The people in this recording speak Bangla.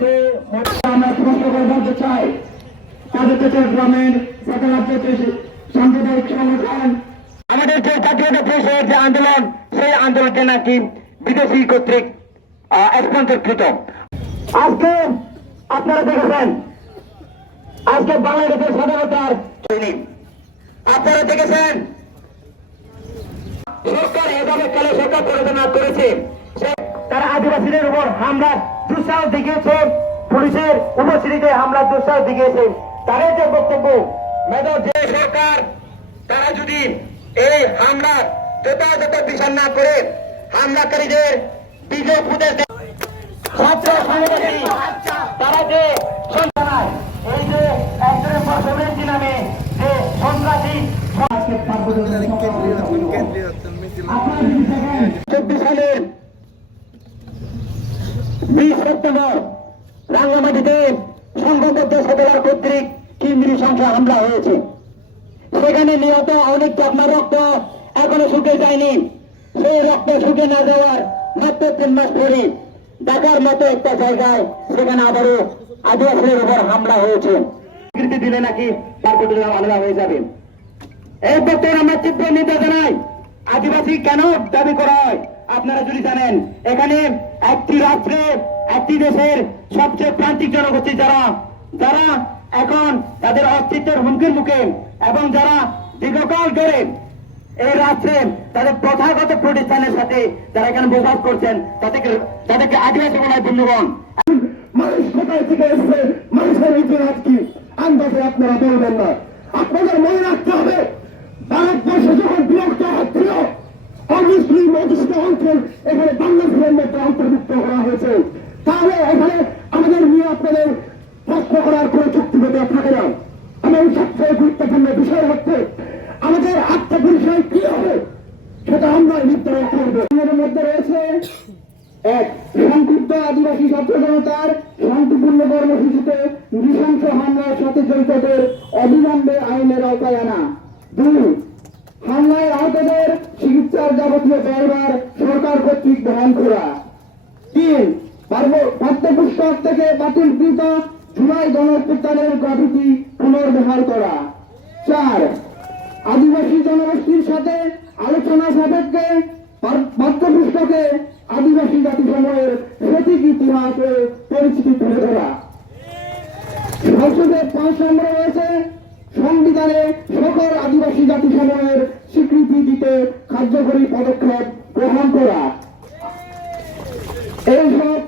যে আমাদের যে জাতীয় পরিষদের যে আন্দোলন, সেই আন্দোলনকে নাকি বিদেশি কর্তৃক স্পন্সরকৃত আজকে আপনারা দেখেছেন, আজকে বাংলাদেশের স্বাধীনতার আদিবাসীদের উপর হামলা দুঃসাহস দেখিয়েছে। পুলিশের উপস্থিতিতে হামলা দুঃসাহস দেখিয়েছে। তাদের যে বক্তব্য মেজর যে সরকার তারা যদি এই হামলার যথাযথ বিচার না করে হামলাকারীদের বিজয় সংগঠন তারা যে এই যে একজনের পর নামে যে সন্ত্রাসী চব্বিশ সালের সেপ্টেম্বর রাঙ্গামাটিতে সংঘবদ্ধ সদর কর্তৃক কিন্দ্রী সংখ্যা হামলা হয়েছে। সেখানে নিহত অনেক আপনার রক্ত এখনও শুকে যায়নি। সেই রক্ত শুকে না যাওয়ার মাত্র তিন মাস পরে ঢাকার মতো একটা জায়গায় সেখানে আবারও আদিবাসীদের উপর হামলা হয়েছে। স্বীকৃতি দিলে নাকি পার্বত্য আলাদা হয়ে যাবে। এই বক্তব্য আমরা তীব্র নিন্দা জানাই, আদিবাসী কেন দাবি করা হয়? আপনারা যদি জানেন, এখানে একটি রাষ্ট্রে একটি দেশের সবচেয়ে প্রান্তিক জনগোষ্ঠী যারা যারা এখন তাদের অস্তিত্বের হুমকির মুখে এবং যারা দীর্ঘকাল ধরে এই রাষ্ট্রে তাদের প্রথাগত প্রতিষ্ঠানের সাথে যারা এখানে বসবাস করছেন, তাদেরকে তাদেরকে আদিবাসী বলায় বন্ধুগণ। মানুষ কোথায় থেকে এসেছে? মানুষের ইতিহাস আন্দাজে আপনারা বলবেন না। আপনাদের মনে রাখতে হবে, ভারতবর্ষে যখন বিরক্ত হচ্ছিল অমুসলিম অঞ্চল, এখানে বাংলাদেশের মধ্যে অন্তর্ভুক্ত করা হয়েছে। তাহলে এখানে আমাদের নিয়ে আপনাদের প্রশ্ন করার কোন যুক্তিগত থাকে না আমার সবচেয়ে গুরুত্বপূর্ণ বিষয় হচ্ছে আমাদের আত্মপরিচয় কি হবে? সেটা আমরা নির্ধারণ করব। আমাদের মধ্যে রয়েছে এক সংক্ষিপ্ত আদিবাসী ছাত্র জনতার শান্তিপূর্ণ কর্মসূচিতে নৃশংস হামলার সাথে জড়িতদের অবিলম্বে আইনের আওতায় আনা। দুই, হামলায় আহতদের চিকিৎসার যাবতীয় ব্যয়ভার সরকার কর্তৃক বহন করা। তিন পাঠ্যপুস্তক থেকে বাতিলকৃত জুলাই গণহত্যাচারের গ্রাফিতি পুনর্ব্যবহার করা। চার, আদিবাসী জনগোষ্ঠীর সাথে আলোচনা সাপেক্ষে পাঠ্যপুস্তকে আদিবাসী জাতিসমূহের সঠিক ইতিহাসের পরিচিতি তুলে ধরা। সংসদের পাঁচ নম্বরে রয়েছে, সংবিধানে সকল আদিবাসী জাতিসমূহের স্বীকৃতি দিতে কার্যকরী পদক্ষেপ গ্রহণ করা। এই সব